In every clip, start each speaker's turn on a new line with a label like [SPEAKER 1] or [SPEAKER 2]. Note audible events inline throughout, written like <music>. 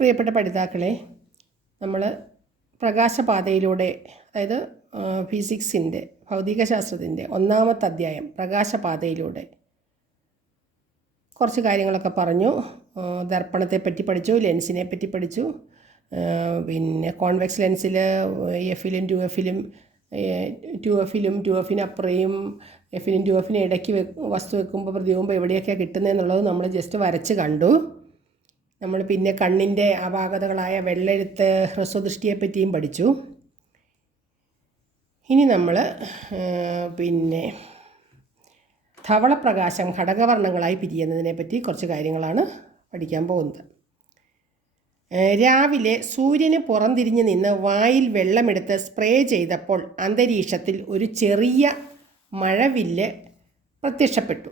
[SPEAKER 1] പ്രിയപ്പെട്ട പഠിതാക്കളെ നമ്മൾ പ്രകാശപാതയിലൂടെ അതായത് ഫിസിക്സിന്റെ ഭൗതികശാസ്ത്രത്തിന്റെ ഒന്നാമത്തെ അധ്യായം പ്രകാശപാതയിലൂടെ കുറച്ച് കാര്യങ്ങളൊക്കെ പറഞ്ഞു. ദർപ്പണത്തെ പറ്റി പഠിച്ചു ലെൻസിനെ പറ്റി പഠിച്ചു പിന്നെ കോൺവെക്സ് ലെൻസിൽ എഫിലും ടു എഫിലും ടു എഫിലും ടു എഫിനപ്പുറയും എഫിലും ടു എഫിനും ഇടയ്ക്ക് വസ്തു വെക്കുമ്പോൾ പ്രതിബിംബം എവിടെയൊക്കെയാണ് കിട്ടുന്നതെന്നുള്ളത് നമ്മൾ ജസ്റ്റ് വരച്ച് കണ്ടു. നമ്മൾ പിന്നെ കണ്ണിന്റെ അപാകതകളായ വെള്ളെഴുത്ത് ഹ്രസ്വദൃഷ്ടിയെപ്പറ്റിയും പഠിച്ചു. ഇനി നമ്മൾ പിന്നെ ധവളപ്രകാശം ഘടകവർണങ്ങളായി പിരിയുന്നതിനെപ്പറ്റി കുറച്ച് കാര്യങ്ങളാണ് പഠിക്കാൻ പോകുന്നത്. രാവിലെ സൂര്യന് പുറംതിരിഞ്ഞ് നിന്ന് വായിൽ വെള്ളമെടുത്ത് സ്പ്രേ ചെയ്തപ്പോൾ അന്തരീക്ഷത്തിൽ ഒരു ചെറിയ മഴവില്ല് പ്രത്യക്ഷപ്പെട്ടു.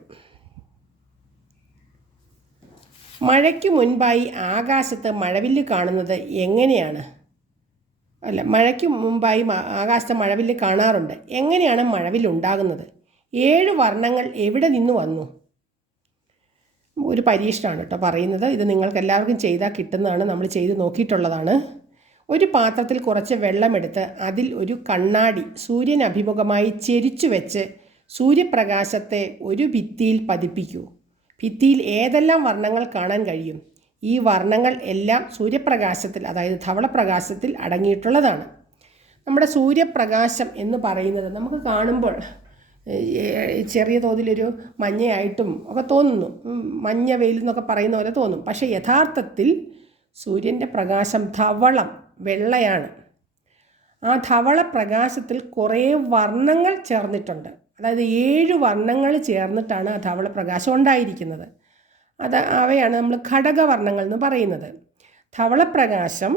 [SPEAKER 1] മഴയ്ക്ക് മുൻപായി ആകാശത്ത് മഴവില്ല് കാണുന്നത് എങ്ങനെയാണ്? അല്ല മഴയ്ക്ക് മുമ്പായി ആകാശത്ത് മഴവില്ല് കാണാറുണ്ട്. എങ്ങനെയാണ് മഴവിൽ ഉണ്ടാകുന്നത്? ഏഴ് വർണങ്ങൾ എവിടെ നിന്ന് വന്നു? ഒരു പരീക്ഷണമാണ് കേട്ടോ പറയുന്നത്. ഇത് നിങ്ങൾക്ക് എല്ലാവർക്കും ചെയ്താൽ കിട്ടുന്നതാണ്. നമ്മൾ ചെയ്ത് നോക്കിയിട്ടുള്ളതാണ്. ഒരു പാത്രത്തിൽ കുറച്ച് വെള്ളമെടുത്ത് അതിൽ ഒരു കണ്ണാടി സൂര്യൻ അഭിമുഖമായി ചെരിച്ചു വെച്ച് സൂര്യപ്രകാശത്തെ ഒരു ഭിത്തിയിൽ പതിപ്പിക്കൂ. ഭിത്തിയിൽ ഏതെല്ലാം വർണങ്ങൾ കാണാൻ കഴിയും? ഈ വർണങ്ങൾ എല്ലാം സൂര്യപ്രകാശത്തിൽ അതായത് ധവളപ്രകാശത്തിൽ അടങ്ങിയിട്ടുള്ളതാണ്. നമ്മുടെ സൂര്യപ്രകാശം എന്ന് പറയുന്നത് നമുക്ക് കാണുമ്പോൾ ചെറിയ തോതിലൊരു മഞ്ഞയായിട്ടും ഒക്കെ തോന്നുന്നു. മഞ്ഞ വെയിൽ എന്നൊക്കെ പറയുന്ന പോലെ തോന്നും. പക്ഷേ യഥാർത്ഥത്തിൽ സൂര്യന്റെ പ്രകാശം ധവളം വെള്ളയാണ്. ആ ധവള പ്രകാശത്തിൽ കുറേ വർണങ്ങൾ ചേർന്നിട്ടുണ്ട്. അതായത് ഏഴ് വർണങ്ങൾ ചേർന്നിട്ടാണ് ആ ധവള പ്രകാശം ഉണ്ടായിരിക്കുന്നത്. അത് അവയാണ് നമ്മൾ ഘടകവർണങ്ങൾ എന്ന് പറയുന്നത്. ധവളപ്രകാശം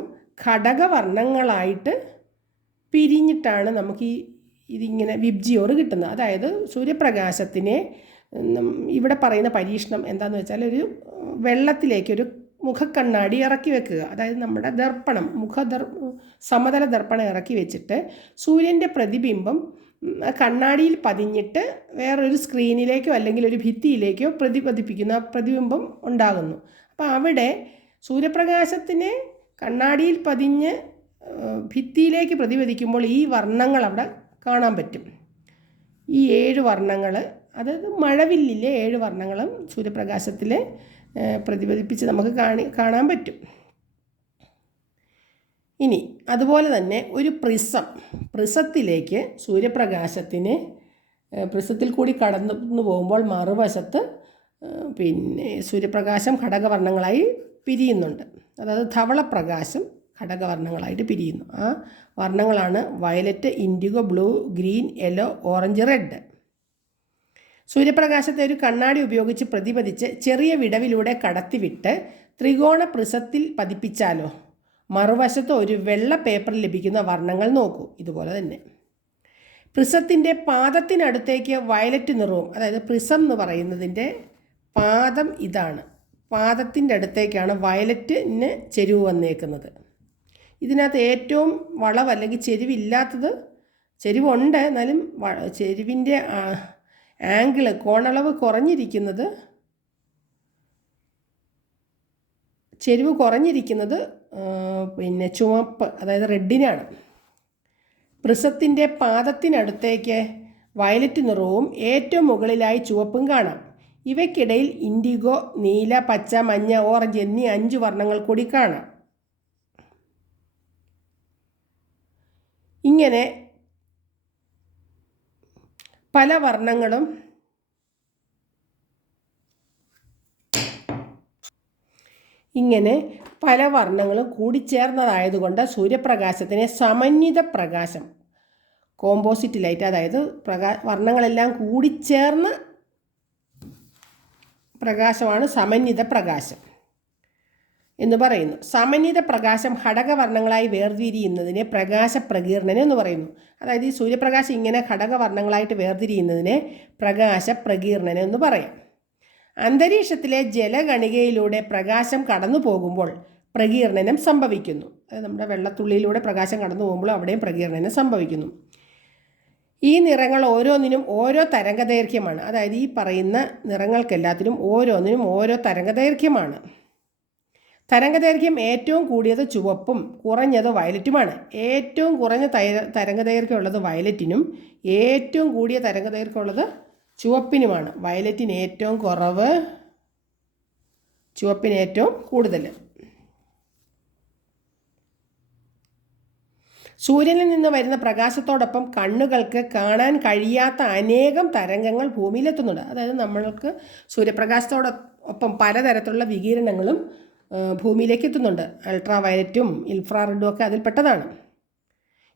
[SPEAKER 1] ഘടകവർണങ്ങളായിട്ട് പിരിഞ്ഞിട്ടാണ് നമുക്ക് ഈ ഇതിങ്ങനെ വിബ്ജിയോർ കിട്ടുന്നത്. അതായത് സൂര്യപ്രകാശത്തിനെ ഇവിടെ പറയുന്ന പരീക്ഷണം എന്താണെന്ന് വെച്ചാൽ ഒരു വെള്ളത്തിലേക്ക് ഒരു മുഖക്കണ്ണാടി ഇറക്കി വെക്കുക. അതായത് നമ്മുടെ ദർപ്പണം മുഖദർ സമതല ദർപ്പണം ഇറക്കി വെച്ചിട്ട് സൂര്യന്റെ പ്രതിബിംബം കണ്ണാടിയിൽ പതിഞ്ഞിട്ട് വേറൊരു സ്ക്രീനിലേക്കോ അല്ലെങ്കിൽ ഒരു ഭിത്തിയിലേക്കോ പ്രതിപതിപ്പിക്കുന്ന പ്രതിബിംബം ഉണ്ടാകുന്നു. അപ്പോൾ അവിടെ സൂര്യപ്രകാശത്തിനെ കണ്ണാടിയിൽ പതിഞ്ഞ് ഭിത്തിയിലേക്ക് പ്രതിപതിക്കുമ്പോൾ ഈ വർണങ്ങൾ അവിടെ കാണാൻ പറ്റും. ഈ ഏഴ് വർണങ്ങൾ അതായത് മഴവില്ലിലെ ഏഴ് വർണങ്ങളും സൂര്യപ്രകാശത്തിൽ പ്രതിപതിപ്പിച്ച് നമുക്ക് കാണി കാണാൻ പറ്റും. ഇനി അതുപോലെ തന്നെ ഒരു പ്രിസം പ്രിസത്തിലേക്ക് സൂര്യപ്രകാശത്തിന് പ്രിസത്തിൽ കൂടി കടന്നു പോകുമ്പോൾ മറുവശത്ത് പിന്നെ സൂര്യപ്രകാശം ഘടകവർണങ്ങളായി പിരിയുന്നുണ്ട്. അതായത് ധവളപ്രകാശം ഘടകവർണങ്ങളായിട്ട് പിരിയുന്നു. ആ വർണങ്ങളാണ് violet indigo blue green yellow orange red. സൂര്യപ്രകാശത്തെ ഒരു കണ്ണാടി ഉപയോഗിച്ച് പ്രതിപതിച്ച് ചെറിയ വിടവിലൂടെ കടത്തിവിട്ട് ത്രികോണ പ്രിസത്തിൽ പതിപ്പിച്ചാലോ? മറുവശത്ത് ഒരു വെള്ള പേപ്പറിൽ ലഭിക്കുന്ന വർണങ്ങൾ നോക്കൂ. ഇതുപോലെ തന്നെ. പ്രിസത്തിന്റെ പാദത്തിനടുത്തേക്ക് വയലറ്റ് നിറവും അതായത് പ്രിസം എന്ന് പറയുന്നതിന്റെ പാദം ഇതാണ്. പാദത്തിന്റെ അടുത്തേക്കാണ് വയലറ്റിന് ചെരുവ് വന്നേക്കുന്നത്. ഇതിനകത്ത് ഏറ്റവും വളവ് അല്ലെങ്കിൽ ചെരുവില്ലാത്തത് ചെരുവുണ്ട് എന്നാലും ചെരുവിന്റെ ആംഗിൾ കോണളവ് കുറഞ്ഞിരിക്കുന്നത് ചെരുവ് കുറഞ്ഞിരിക്കുന്നത് പിന്നെ ചുവപ്പ് അതായത് റെഡിനാണ്. പ്രിസത്തിന്റെ പാദത്തിനടുത്തേക്ക് വയലറ്റ് നിറവും ഏറ്റവും മുകളിലായി ചുവപ്പും കാണാം. ഇവയ്ക്കിടയിൽ ഇൻഡിഗോ നീല പച്ച മഞ്ഞ ഓറഞ്ച് എന്നീ അഞ്ച് വർണങ്ങൾ കൂടി കാണാം. ഇങ്ങനെ പല വർണങ്ങളും ഇങ്ങനെ പല വർണങ്ങളും കൂടിച്ചേർന്നതായതുകൊണ്ട് സൂര്യപ്രകാശത്തിനെ സമന്വിത പ്രകാശം കോമ്പോസിറ്റ് ലൈറ്റ് അതായത് പ്രകാ വർണങ്ങളെല്ലാം കൂടിച്ചേർന്ന പ്രകാശമാണ് സമന്വിത പ്രകാശം എന്ന് പറയുന്നു. സമന്വിത പ്രകാശം ഘടകവർണങ്ങളായി വേർതിരിയുന്നതിനെ പ്രകാശ പ്രകീർണനം എന്ന് പറയുന്നു. അതായത് ഈ സൂര്യപ്രകാശം ഇങ്ങനെ ഘടകവർണങ്ങളായിട്ട് വേർതിരിയുന്നതിനെ പ്രകാശ പ്രകീർണനം എന്ന് പറയാം. അന്തരീക്ഷത്തിലെ ജലഗണികയിലൂടെ പ്രകാശം കടന്നു പോകുമ്പോൾ പ്രകീർണനം സംഭവിക്കുന്നു. അതായത് നമ്മുടെ വെള്ളത്തുള്ളിയിലൂടെ പ്രകാശം കടന്നു പോകുമ്പോൾ അവിടെയും പ്രകീർണനം സംഭവിക്കുന്നു. ഈ നിറങ്ങൾ ഓരോന്നിനും ഓരോ തരംഗദൈർഘ്യമാണ്. അതായത് ഈ പറയുന്ന നിറങ്ങൾക്കെല്ലാത്തിനും ഓരോന്നിനും ഓരോ തരംഗദൈർഘ്യമാണ്. തരംഗദൈർഘ്യം ഏറ്റവും കൂടിയത് ചുവപ്പും കുറഞ്ഞത് വയലറ്റുമാണ്. ഏറ്റവും കുറഞ്ഞ തൈര തരംഗദൈർഘ്യമുള്ളത് വയലറ്റിനും ഏറ്റവും കൂടിയ തരംഗദൈർഘ്യമുള്ളത് ചുവപ്പിനുമാണ്. വയലറ്റിന് ഏറ്റവും കുറവ് ചുവപ്പിന് ഏറ്റവും കൂടുതൽ സൂര്യനിൽ നിന്ന് വരുന്ന പ്രകാശത്തോടൊപ്പം കണ്ണുകൾക്ക് കാണാൻ കഴിയാത്ത അനേകം തരംഗങ്ങൾ ഭൂമിയിലെത്തുന്നുണ്ട്. അതായത് നമ്മൾക്ക് സൂര്യപ്രകാശത്തോടൊപ്പം പലതരത്തിലുള്ള വികിരണങ്ങളും ഭൂമിയിലേക്ക് എത്തുന്നുണ്ട്. അൾട്രാ വയലറ്റും ഇൻഫ്രാറെഡും ഒക്കെ അതിൽപ്പെട്ടതാണ്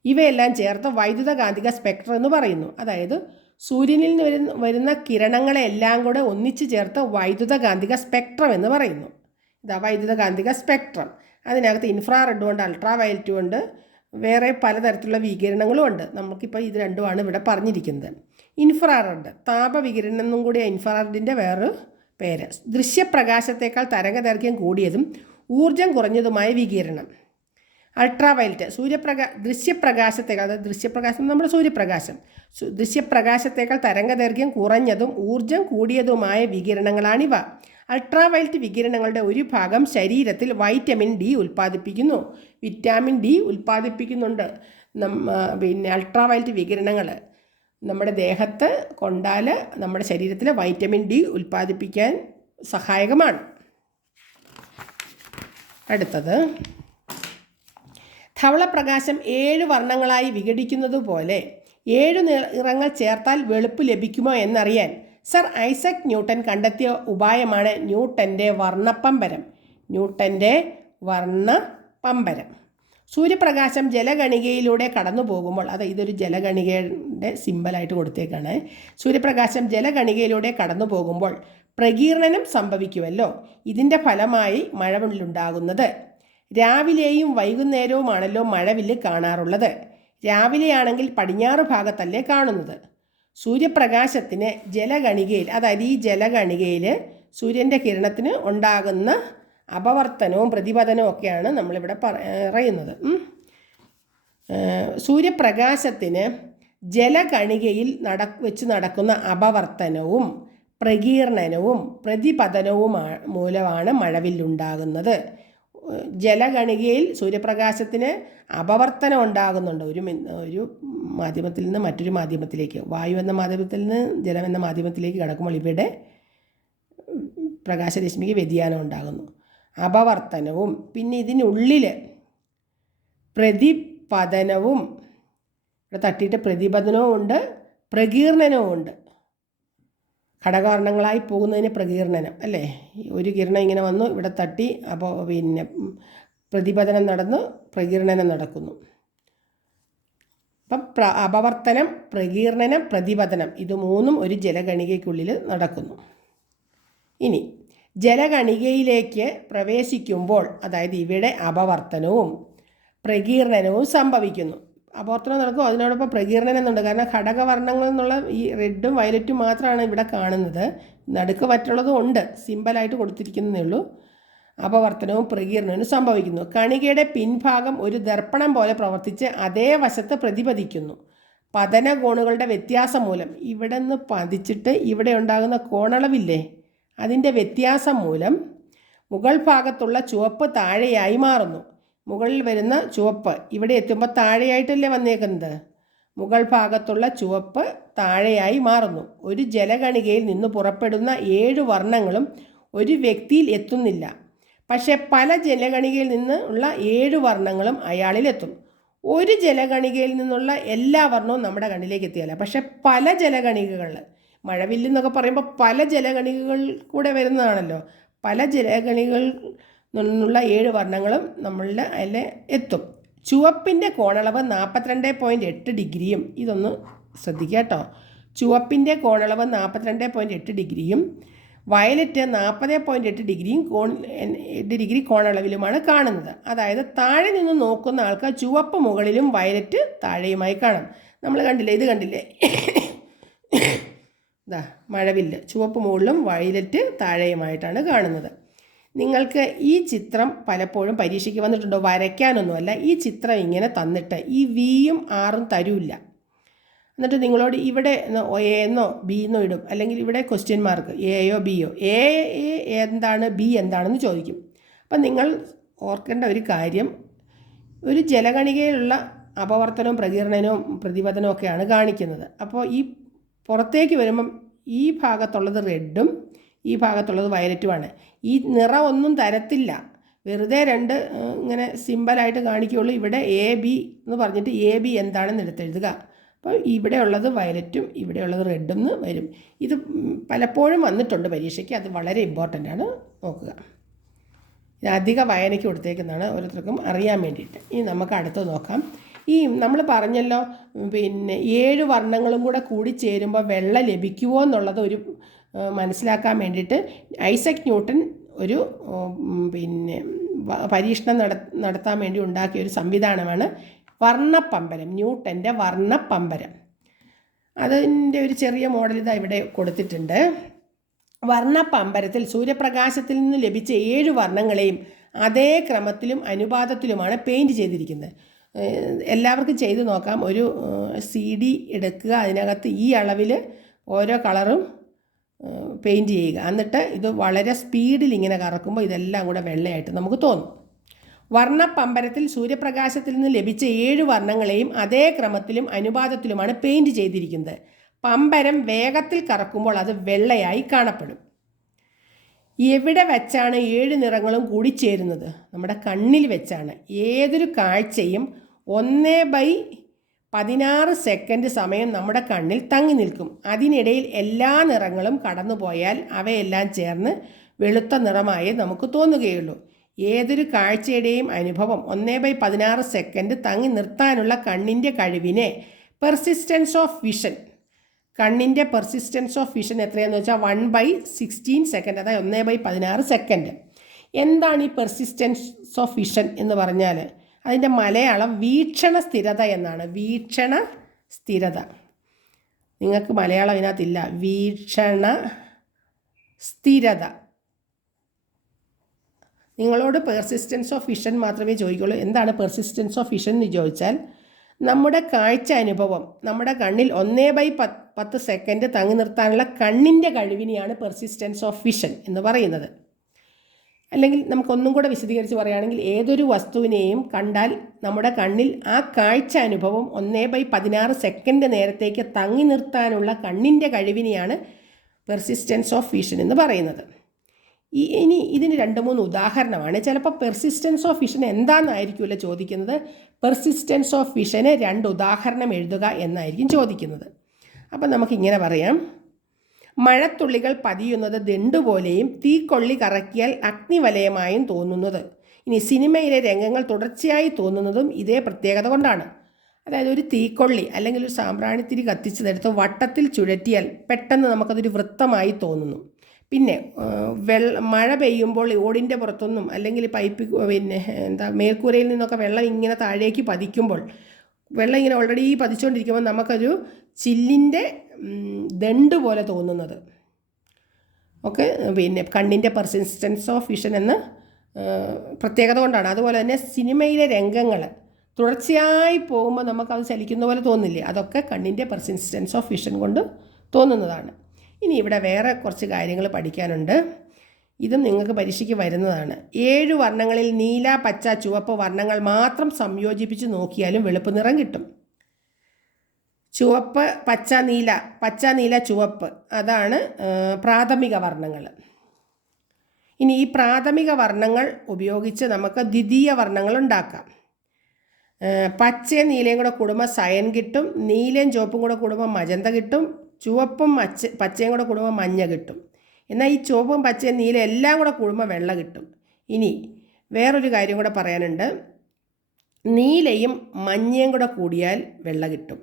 [SPEAKER 1] ഇവയെല്ലാം ചേർത്ത് വൈദ്യുത കാന്തിക സ്പെക്ട്രം എന്ന് പറയുന്നു. അതായത് സൂര്യനിൽ നിന്ന് വരുന്ന വരുന്ന കിരണങ്ങളെല്ലാം കൂടെ ഒന്നിച്ചു ചേർത്ത് വൈദ്യുത കാന്തിക സ്പെക്ട്രം എന്ന് പറയുന്നു. ഇതാ വൈദ്യുത കാന്തിക സ്പെക്ട്രം. അതിനകത്ത് ഇൻഫ്രാറെഡും ഉണ്ട് അൾട്രാ വയലറ്റും ഉണ്ട് വേറെ പലതരത്തിലുള്ള വികിരണങ്ങളും ഉണ്ട്. നമുക്കിപ്പോൾ ഇത് രണ്ടുമാണ് ഇവിടെ പറഞ്ഞിരിക്കുന്നത്. ഇൻഫ്രാറെഡ് താപവികിരണം എന്നും കൂടി ഇൻഫ്രാറെഡിന്റെ വേറൊരു പേര്. ദൃശ്യപ്രകാശത്തേക്കാൾ തരംഗദൈർഘ്യം കൂടിയതും ഊർജം കുറഞ്ഞതുമായ വികിരണം. അൾട്രാവയലറ്റ് സൂര്യപ്രകാ ദൃശ്യപ്രകാശത്തേക്കാൾ അതായത് ദൃശ്യപ്രകാശം നമ്മുടെ സൂര്യപ്രകാശം. ദൃശ്യപ്രകാശത്തേക്കാൾ ദൃശ്യപ്രകാശത്തേക്കാൾ തരംഗദൈർഘ്യം കുറഞ്ഞതും ഊർജം കൂടിയതുമായ വികിരണങ്ങളാണിവ. അൾട്രാ വയലറ്റ് വികിരണങ്ങളുടെ ഒരു ഭാഗം ശരീരത്തിൽ വൈറ്റമിൻ ഡി ഉൽപ്പാദിപ്പിക്കുന്നു. വിറ്റാമിൻ ഡി ഉൽപ്പാദിപ്പിക്കുന്നുണ്ട്. പിന്നെ അൾട്രാവയലറ്റ് വികിരണങ്ങൾ. നമ്മുടെ ദേഹത്ത് കൊണ്ടാൽ നമ്മുടെ ശരീരത്തിൽ വൈറ്റമിൻ ഡി ഉൽപ്പാദിപ്പിക്കാൻ സഹായകമാണ്. അടുത്തത്. ധവളപ്രകാശം ഏഴ് വർണങ്ങളായി വിഘടിക്കുന്നത് പോലെ ഏഴ് നിറങ്ങൾ ചേർത്താൽ വെളുപ്പ് ലഭിക്കുമോ എന്നറിയാൻ സർ ഐസക് ന്യൂട്ടൻ കണ്ടെത്തിയ ഉപായമാണ് ന്യൂട്ടന്റെ വർണപ്പമ്പരം ന്യൂട്ടന്റെ വർണ പമ്പരം സൂര്യപ്രകാശം ജലഗണികയിലൂടെ കടന്നു പോകുമ്പോൾ അത് ഇതൊരു ജലഗണികയുടെ സിമ്പലായിട്ട് കൊടുത്തേക്കാണ്. സൂര്യപ്രകാശം ജലഗണികയിലൂടെ കടന്നു പോകുമ്പോൾ പ്രകീർണനം സംഭവിക്കുമല്ലോ. ഇതിന്റെ ഫലമായി മഴവില്ലുണ്ടാകുന്നത്. രാവിലെയും വൈകുന്നേരവുമാണല്ലോ മഴവില്ല് കാണാറുള്ളത്. രാവിലെയാണെങ്കിൽ പടിഞ്ഞാറ് ഭാഗത്തല്ലേ കാണുന്നത്. സൂര്യപ്രകാശത്തിന് ജലഗണികയിൽ അതായത് ഈ ജലഗണികയിൽ സൂര്യന്റെ കിരണത്തിന് ഉണ്ടാകുന്ന അപവർത്തനവും പ്രതിപതനവും ഒക്കെയാണ് നമ്മളിവിടെ പറയുന്നത്. സൂര്യപ്രകാശത്തിന് ജലകണികയിൽ നട വെച്ച് നടക്കുന്ന അപവർത്തനവും പ്രകീർണനവും പ്രതിപതനവും മൂലമാണ് മഴവില്ലുണ്ടാകുന്നത് ഏഹ് ജലകണികയിൽ സൂര്യപ്രകാശത്തിന് അപവർത്തനം ഉണ്ടാകുന്നുണ്ട്. ഒരു ഒരു മാധ്യമത്തിൽ നിന്ന് മറ്റൊരു മാധ്യമത്തിലേക്ക്. വായു എന്ന മാധ്യമത്തിൽ നിന്ന് ജലം എന്ന മാധ്യമത്തിലേക്ക് കടക്കുമ്പോൾ ഇവിടെ പ്രകാശരശ്മിക്ക് വ്യതിയാനം ഉണ്ടാകുന്നു. അപവർത്തനവും പിന്നെ ഇതിനുള്ളിൽ പ്രതിപതനവും ഇവിടെ തട്ടിയിട്ട് പ്രതിപതനവും ഉണ്ട് പ്രകീർണനവും ഉണ്ട്. ഘടകവർണങ്ങളായി പോകുന്നതിന് പ്രകീർണനം അല്ലേ? ഒരു കിരണം ഇങ്ങനെ വന്നു ഇവിടെ തട്ടി അപ്പോൾ പിന്നെ പ്രതിപതനം നടന്നു പ്രകീർണനം നടക്കുന്നു. അപ്പം പ്ര അപവർത്തനം പ്രകീർണനം പ്രതിപതനം ഇത് മൂന്നും ഒരു ജലഗണികയ്ക്കുള്ളിൽ നടക്കുന്നു. ഇനി ജലഗണികയിലേക്ക് പ്രവേശിക്കുമ്പോൾ അതായത് ഇവിടെ അപവർത്തനവും പ്രകീർണനവും സംഭവിക്കുന്നു. അപവർത്തനം നടക്കും അതിനോടൊപ്പം പ്രകീർണനം എന്നുണ്ട്. കാരണം ഘടകവർണങ്ങൾ എന്നുള്ള ഈ റെഡും വയലറ്റും മാത്രമാണ് ഇവിടെ കാണുന്നത്. നടുക്ക് മറ്റുള്ളതും ഉണ്ട്. സിമ്പിളായിട്ട് കൊടുത്തിരിക്കുന്നതേ ഉള്ളൂ. അപവർത്തനവും പ്രകീർണനവും സംഭവിക്കുന്നു. കണികയുടെ പിൻഭാഗം ഒരു ദർപ്പണം പോലെ പ്രവർത്തിച്ച് അതേ വശത്ത് പ്രതിപതിക്കുന്നു. പതന കോണുകളുടെ വ്യത്യാസം മൂലം. ഇവിടെ നിന്ന് പതിച്ചിട്ട് ഇവിടെ ഉണ്ടാകുന്ന കോണളവില്ലേ? അതിന്റെ വ്യത്യാസം മൂലം മുകൾ ഭാഗത്തുള്ള ചുവപ്പ് താഴെയായി മാറുന്നു. മുകളിൽ വരുന്ന ചുവപ്പ്. ഇവിടെ എത്തുമ്പോൾ താഴെയായിട്ടല്ലേ വന്നേക്കുന്നത്? മുകൾ ഭാഗത്തുള്ള ചുവപ്പ് താഴെയായി മാറുന്നു. ഒരു ജലഗണികയിൽ നിന്ന് പുറപ്പെടുന്ന ഏഴ് വർണങ്ങളും ഒരു വ്യക്തിയിൽ എത്തുന്നില്ല. പക്ഷേ പല ജലഗണികയിൽ നിന്ന് ഉള്ള ഏഴ് വർണങ്ങളും അയാളിൽ അയാളിലെത്തും ഒരു ജലഗണികയിൽ നിന്നുള്ള എല്ലാ വർണവും നമ്മുടെ കണ്ണിലേക്ക് എത്തിയല്ല പക്ഷേ പല ജലഗണികകളിൽ മഴവില്ലെന്നൊക്കെ പറയുമ്പോൾ പല ജലഗണികകൾ കൂടെ വരുന്നതാണല്ലോ. പല ജലഗണികൾ നിന്നുള്ള ഏഴ് വർണങ്ങളും നമ്മളുടെ അതിൽ എത്തും. ചുവപ്പിന്റെ കോണളവ് നാൽപ്പത്തിരണ്ട് പോയിന്റ് എട്ട് ഡിഗ്രിയും. ഇതൊന്ന് ശ്രദ്ധിക്കുക കേട്ടോ ചുവപ്പിന്റെ കോണളവ് നാൽപ്പത്തിരണ്ട് പോയിന്റ് എട്ട് ഡിഗ്രിയും വയലറ്റ് നാൽപ്പത് പോയിന്റ് എട്ട് ഡിഗ്രിയും കോൺ ഡിഗ്രി കോണളവിലുമാണ് കാണുന്നത്. അതായത് താഴെ നിന്ന് നോക്കുന്ന ആൾക്ക് ചുവപ്പ് മുകളിലും വയലറ്റ് താഴെയുമായി കാണാം. നമ്മൾ കണ്ടില്ലേ ഇത് കണ്ടില്ലേ? <coughs> ഇതാ മഴവില്ല്. ചുവപ്പ് മുകളിലും വയലറ്റ് താഴെയുമായിട്ടാണ് കാണുന്നത്. നിങ്ങൾക്ക് ഈ ചിത്രം പലപ്പോഴും പരീക്ഷയ്ക്ക് വന്നിട്ടുണ്ടോ? വരയ്ക്കാനൊന്നുമല്ല. ഈ ചിത്രം ഇങ്ങനെ തന്നിട്ട് ഈ വിയും ആറും തരൂല്ല. എന്നിട്ട് നിങ്ങളോട് ഇവിടെ എ എന്നോ ബി എന്നോ ഇടും. അല്ലെങ്കിൽ ഇവിടെ ക്വസ്റ്റ്യൻ മാർക്ക് എയോ ബിയോ എ എന്താണ് ബി എന്താണെന്ന് ചോദിക്കും. അപ്പം നിങ്ങൾ ഓർക്കേണ്ട ഒരു കാര്യം ഒരു ജലഗണികയിലുള്ള അപവർത്തനവും പ്രകീർണനവും പ്രതിപതനവും ഒക്കെയാണ് കാണിക്കുന്നത്. അപ്പോൾ ഈ പുറത്തേക്ക് വരുമ്പം ഈ ഭാഗത്തുള്ളത് റെഡും ഈ ഭാഗത്തുള്ളത് വയലറ്റുമാണ്. ഈ നിറം ഒന്നും തരത്തില്ല. വെറുതെ രണ്ട് ഇങ്ങനെ സിമ്പിളായിട്ട് കാണിക്കുകയുള്ളൂ ഇവിടെ എ ബി എന്ന് പറഞ്ഞിട്ട് എ ബി എന്താണെന്ന് എടുത്തെഴുതുക. അപ്പോൾ ഇവിടെ ഉള്ളത് വയലറ്റും ഇവിടെ ഉള്ളത് റെഡും എന്ന് വരും. ഇത് പലപ്പോഴും വന്നിട്ടുണ്ട് പരീക്ഷയ്ക്ക്. അത് വളരെ ഇമ്പോർട്ടന്റ് ആണ്. നോക്കുക. ഇത് അധിക വായനയ്ക്ക് കൊടുത്തേക്കുന്നതാണ് ഓരോരുത്തർക്കും അറിയാൻ വേണ്ടിയിട്ട്. ഇനി നമുക്ക് അടുത്തത് നോക്കാം. ഈ നമ്മൾ പറഞ്ഞല്ലോ പിന്നെ ഏഴ് വർണങ്ങളും കൂടെ കൂടി ചേരുമ്പോൾ വെള്ള ലഭിക്കുമോ എന്നുള്ളത് ഒരു മനസ്സിലാക്കാൻ വേണ്ടിയിട്ട് ഐസക് ന്യൂട്ടൺ ഒരു പിന്നെ പരീക്ഷണം നട നടത്താൻ വേണ്ടി ഉണ്ടാക്കിയ ഒരു സംവിധാനമാണ് വർണപ്പമ്പരം ന്യൂട്ടന്റെ വർണപ്പമ്പരം. അതിന്റെ ഒരു ചെറിയ മോഡൽ ഇതാ ഇവിടെ കൊടുത്തിട്ടുണ്ട്. വർണപ്പമ്പരത്തിൽ സൂര്യപ്രകാശത്തിൽ നിന്ന് ലഭിച്ച ഏഴ് വർണങ്ങളെയും അതേ ക്രമത്തിലും അനുപാതത്തിലുമാണ് പെയിന്റ് ചെയ്തിരിക്കുന്നത്. എല്ലാവർക്കും ചെയ്ത് നോക്കാം. ഒരു സി ഡി എടുക്കുക. അതിനകത്ത് ഈ അളവിൽ ഓരോ കളറും പെയിന്റ് ചെയ്യുക. എന്നിട്ട് ഇത് വളരെ സ്പീഡിൽ ഇങ്ങനെ കറക്കുമ്പോൾ ഇതെല്ലാം കൂടെ വെള്ളയായിട്ട് നമുക്ക് തോന്നും. വർണപ്പമ്പരത്തിൽ സൂര്യപ്രകാശത്തിൽ നിന്ന് ലഭിച്ച ഏഴ് വർണങ്ങളെയും അതേ ക്രമത്തിലും അനുപാതത്തിലുമാണ് പെയിന്റ് ചെയ്തിരിക്കുന്നത്. പമ്പരം വേഗത്തിൽ കറക്കുമ്പോൾ അത് വെള്ളയായി കാണപ്പെടും. എവിടെ വെച്ചാണ് ഏഴ് നിറങ്ങളും കൂടിച്ചേരുന്നത്? നമ്മുടെ കണ്ണിൽ വെച്ചാണ്. ഏതൊരു കാഴ്ചയും ഒന്നേ ബൈ പതിനാറ് സെക്കൻഡ് സമയം നമ്മുടെ കണ്ണിൽ തങ്ങി നിൽക്കും. അതിനിടയിൽ എല്ലാ നിറങ്ങളും കടന്നുപോയാൽ അവയെല്ലാം ചേർന്ന് വെളുത്ത നിറമായി നമുക്ക് തോന്നുകയുള്ളൂ. ഏതൊരു കാഴ്ചയുടെയും അനുഭവം ഒന്നേ ബൈ പതിനാറ് സെക്കൻഡ് തങ്ങി നിർത്താനുള്ള കണ്ണിന്റെ കഴിവിനെ പെർസിസ്റ്റൻസ് ഓഫ് വിഷൻ കണ്ണിന്റെ പെർസിസ്റ്റൻസ് ഓഫ് വിഷൻ എത്രയാണെന്ന് വെച്ചാൽ വൺ ബൈ സിക്സ്റ്റീൻ സെക്കൻഡ് അതായത് ഒന്നേ ബൈ പതിനാറ് സെക്കൻഡ്. എന്താണ് ഈ പെർസിസ്റ്റൻസ് ഓഫ് വിഷൻ എന്ന് പറഞ്ഞാൽ അതിന്റെ മലയാളം വീക്ഷണ സ്ഥിരത എന്നാണ്. വീക്ഷണ സ്ഥിരത. നിങ്ങൾക്ക് മലയാളം ഇതിനകത്തില്ല വീക്ഷണ സ്ഥിരത. നിങ്ങളോട് പെർസിസ്റ്റൻസ് ഓഫ് വിഷൻ മാത്രമേ ചോദിക്കുള്ളൂ. എന്താണ് പെർസിസ്റ്റൻസ് ഓഫ് വിഷൻ എന്ന് ചോദിച്ചാൽ നമ്മുടെ കാഴ്ച അനുഭവം നമ്മുടെ കണ്ണിൽ ഒന്നേ ബൈ പത്ത് സെക്കൻഡ് തങ്ങി നിർത്താനുള്ള കണ്ണിന്റെ കഴിവിനെയാണ് പെർസിസ്റ്റൻസ് ഓഫ് വിഷൻ എന്ന് പറയുന്നത്. അല്ലെങ്കിൽ നമുക്കൊന്നും കൂടെ വിശദീകരിച്ച് പറയുകയാണെങ്കിൽ ഏതൊരു വസ്തുവിനെയും കണ്ടാൽ നമ്മുടെ കണ്ണിൽ ആ കാഴ്ച അനുഭവം ഒന്നേ ബൈ പതിനാറ് സെക്കൻഡ് നേരത്തേക്ക് തങ്ങി നിർത്താനുള്ള കണ്ണിന്റെ കഴിവിനെയാണ് പെർസിസ്റ്റൻസ് ഓഫ് വിഷൻ എന്ന് പറയുന്നത്. ഇനി ഇതിന് രണ്ട് മൂന്ന് ഉദാഹരണമാണ്. ചിലപ്പോൾ പെർസിസ്റ്റൻസ് ഓഫ് വിഷൻ എന്താണെന്നായിരിക്കുമല്ലോ ചോദിക്കുന്നത്? പെർസിസ്റ്റൻസ് ഓഫ് വിഷന് രണ്ട് ഉദാഹരണം എഴുതുക എന്നായിരിക്കും ചോദിക്കുന്നത്. അപ്പം നമുക്കിങ്ങനെ പറയാം. മഴത്തുള്ളികൾ പതിയുന്നത് ദണ്ടുപോലെയും തീക്കൊള്ളി കറക്കിയാൽ അഗ്നിവലയമായും തോന്നുന്നത്. ഇനി സിനിമയിലെ രംഗങ്ങൾ തുടർച്ചയായി തോന്നുന്നതും ഇതേ പ്രത്യേകത കൊണ്ടാണ്. അതായത് ഒരു തീക്കൊള്ളി അല്ലെങ്കിൽ ഒരു സാമ്പ്രാണിത്തിരി കത്തിച്ചതെടുത്ത് വട്ടത്തിൽ ചുഴറ്റിയാൽ പെട്ടെന്ന് നമുക്കതൊരു വൃത്തമായി തോന്നുന്നു. പിന്നെ വെള്ള മഴ പെയ്യുമ്പോൾ ഓടിന്റെ പുറത്തൊന്നും അല്ലെങ്കിൽ പൈപ്പ് പിന്നെ എന്താ മേൽക്കൂരയിൽ നിന്നൊക്കെ വെള്ളം ഇങ്ങനെ താഴേക്ക് പതിക്കുമ്പോൾ വെള്ളം ഇങ്ങനെ ഓൾറെഡി പതിച്ചുകൊണ്ടിരിക്കുമ്പോൾ നമുക്കൊരു ചില്ലിന്റെ ദണ്ട് പോലെ തോന്നുന്നത്. ഓക്കെ പിന്നെ കണ്ണിന്റെ പെർസിസ്റ്റൻസ് ഓഫ് വിഷൻ എന്ന പ്രത്യേകത കൊണ്ടാണ്. അതുപോലെ തന്നെ സിനിമയിലെ രംഗങ്ങൾ തുടർച്ചയായി പോകുമ്പോൾ നമുക്കത് ചലിക്കുന്ന പോലെ തോന്നില്ലേ? അതൊക്കെ കണ്ണിന്റെ പെർസിസ്റ്റൻസ് ഓഫ് വിഷൻ കൊണ്ട് തോന്നുന്നതാണ്. ഇനി ഇവിടെ വേറെ കുറച്ച് കാര്യങ്ങൾ പഠിക്കാനുണ്ട്. ഇതും നിങ്ങൾക്ക് പരീക്ഷയ്ക്ക് വരുന്നതാണ്. ഏഴ് വർണങ്ങളിൽ നീല പച്ച ചുവപ്പ് വർണങ്ങൾ മാത്രം സംയോജിപ്പിച്ച് നോക്കിയാലും വെളുപ്പ് നിറം കിട്ടും. ചുവപ്പ് പച്ച നീല പച്ച നീല ചുവപ്പ്. അതാണ് പ്രാഥമിക വർണങ്ങൾ ഇനി ഈ പ്രാഥമിക വർണങ്ങൾ ഉപയോഗിച്ച് നമുക്ക് ദ്വിതീയ വർണങ്ങൾ ഉണ്ടാക്കാം. പച്ചയും നീലയും കൂടെ കൂടുമ്പോൾ സയൻ കിട്ടും നീലയും ചുവപ്പും കൂടെ കൂടുമ്പോൾ മജന്ത കിട്ടും ചുവപ്പും മച്ച പച്ചയും കൂടെ കൂടുമ്പോൾ മഞ്ഞ കിട്ടും. എന്നാൽ ഈ ചുവപ്പും പച്ചയും നീല എല്ലാം കൂടെ കൂടുമ്പോൾ വെള്ള കിട്ടും. ഇനി വേറൊരു കാര്യം കൂടെ പറയാനുണ്ട്. നീലയും മഞ്ഞയും കൂടെ കൂടിയാൽ വെള്ള കിട്ടും.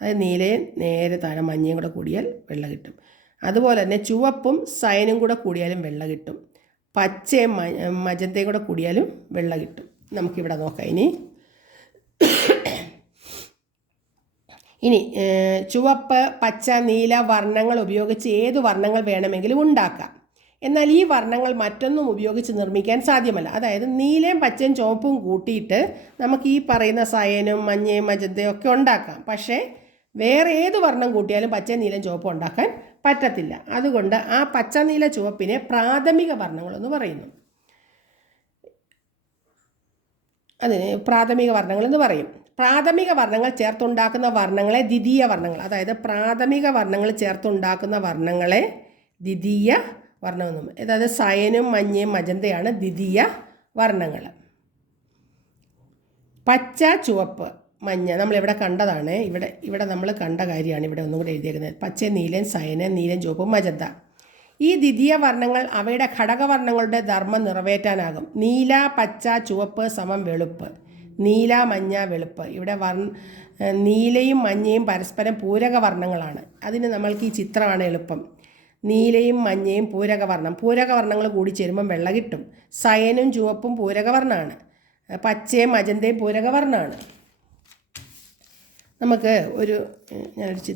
[SPEAKER 1] അതായത് നീലയും നേരെ താഴെ മഞ്ഞയും കൂടെ കൂടിയാൽ വെള്ള കിട്ടും. അതുപോലെ തന്നെ ചുവപ്പും സൈനും കൂടെ കൂടിയാലും വെള്ള കിട്ടും. പച്ചയും മജന്തയും കൂടെ കൂടിയാലും വെള്ള കിട്ടും. നമുക്കിവിടെ നോക്കാം. ഇനി ഇനി ചുവപ്പ് പച്ച നീല വർണങ്ങൾ ഉപയോഗിച്ച് ഏത് വർണങ്ങൾ വേണമെങ്കിലും ഉണ്ടാക്കാം. എന്നാൽ ഈ വർണങ്ങൾ മറ്റൊന്നും ഉപയോഗിച്ച് നിർമ്മിക്കാൻ സാധ്യമല്ല. അതായത് നീലയും പച്ചയും ചുവപ്പും കൂട്ടിയിട്ട് നമുക്ക് ഈ പറയുന്ന സയനും മഞ്ഞയും മജന്തയും ഒക്കെ ഉണ്ടാക്കാം. പക്ഷേ വേറെ ഏത് വർണം കൂട്ടിയാലും പച്ച നീലം ചുവപ്പ് ഉണ്ടാക്കാൻ പറ്റത്തില്ല. അതുകൊണ്ട് ആ പച്ച നീല ചുവപ്പിനെ പ്രാഥമിക വർണങ്ങളെന്ന് പറയുന്നു. അതിന് പ്രാഥമിക വർണങ്ങളെന്ന് പറയും. പ്രാഥമിക വർണങ്ങൾ ചേർത്തുണ്ടാക്കുന്ന വർണങ്ങളെ ദ്വിതീയ വർണങ്ങൾ. അതായത് പ്രാഥമിക വർണങ്ങൾ ചേർത്തുണ്ടാക്കുന്ന വർണങ്ങളെ ദ്വിതീയ വർണമെന്നും അതായത് സയനും മഞ്ഞയും മജന്തയാണ് ദ്വിതീയ വർണങ്ങൾ. പച്ച ചുവപ്പ്. മഞ്ഞ നമ്മളിവിടെ കണ്ടതാണ്. ഇവിടെ ഇവിടെ നമ്മൾ കണ്ട കാര്യമാണ് ഇവിടെ ഒന്നും കൂടെ എഴുതിയിരിക്കുന്നത് പച്ച നീലൻ സയനൻ നീലൻ ചുവപ്പ് മജന്ത. ഈ ദ്വിതീയ വർണങ്ങൾ അവയുടെ ഘടകവർണങ്ങളുടെ ധർമ്മം നിറവേറ്റാനാകും. നീല പച്ച ചുവപ്പ് സമം വെളുപ്പ്. നീല മഞ്ഞ വെളുപ്പ്. ഇവിടെ വർണ നീലയും മഞ്ഞയും പരസ്പരം പൂരക വർണങ്ങളാണ് അതിന് നമ്മൾക്ക് ഈ ചിത്രമാണ് എളുപ്പം. നീലയും മഞ്ഞയും പൂരകവർണം. പൂരകവർണങ്ങൾ കൂടി ചേരുമ്പം വെള്ള കിട്ടും സയനും ചുവപ്പും പൂരകവർണമാണ് പച്ചയും മജന്തയും പൂരകവർണമാണ് നമുക്ക് ഒരു ഞാനൊരു ചി